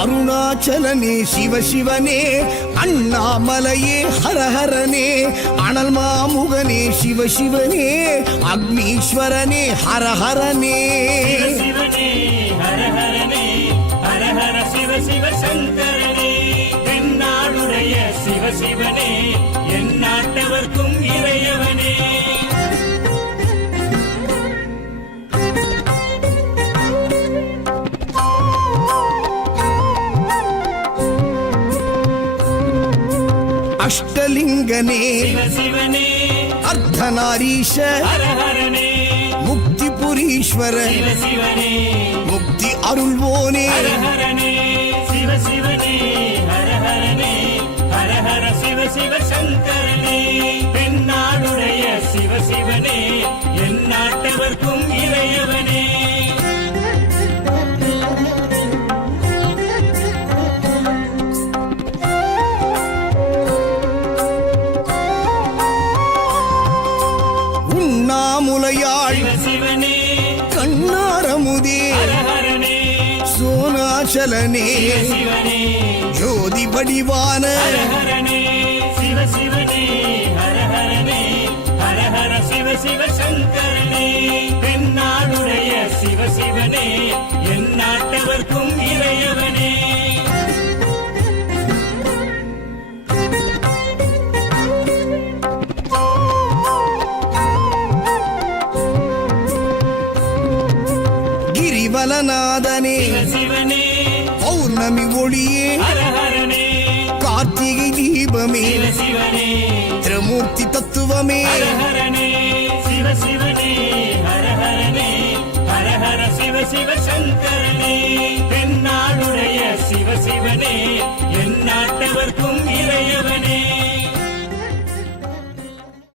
அருணாச்சலனே சிவசிவனே, அண்ணாமலையே ஹரஹரனே, அனல் மாமுகனே சிவசிவனே, அக்னீஸ்வரனே ஹரஹரனே. சிவசிவனே ஹரஹரனே, ஹரஹர சிவ சிவ சங்கரனே, தென்னாடுடைய சிவசிவனே, என் நாட்டவர்க்கும் இறையவனே. அஷ்டலிங்கனே சிவசிவனே, அர்த்தநாரீஷ ஹரஹரனே, முக்திபுரீஸ்வர சிவசிவனே, முக்தி அருள்வோனே. ஹரஹரனே சிவசிவனே, ஹரஹரனே, ஹரஹர சிவ சிவ சங்கரனே, தென்னாடுடைய சிவசிவனே, என் நாட்டவர்க்கும் இறையவனே. உண்ணாமுலையாள் சிவசிவனே, கண்ணாரமுதே ஹரஹரனே, சோனாச்சலனே சிவசிவனே, ஜோதி வடிவான ஹரஹரனே சிவசிவனே, ஹரஹரனே, ஹரஹர சிவ சிவ சங்கரனே, தென்னாடுடைய சிவசிவனே, என் நாட்டவர்க்கும் இறையவனே. கிரிவலநாதனே சிவசிவனே, பௌர்ணமி ஒளியே ஹரஹரனே, கார்த்திகை தீபமே சிவசிவனே, திரமூர்த்தி தத்துவமே. ஹரஹரனே சிவசிவனே, ஹரஹரனே, ஹரஹர சிவ சிவ சங்கரனே, தென்னாடுடைய சிவசிவனே, என் நாட்டவர்க்கும்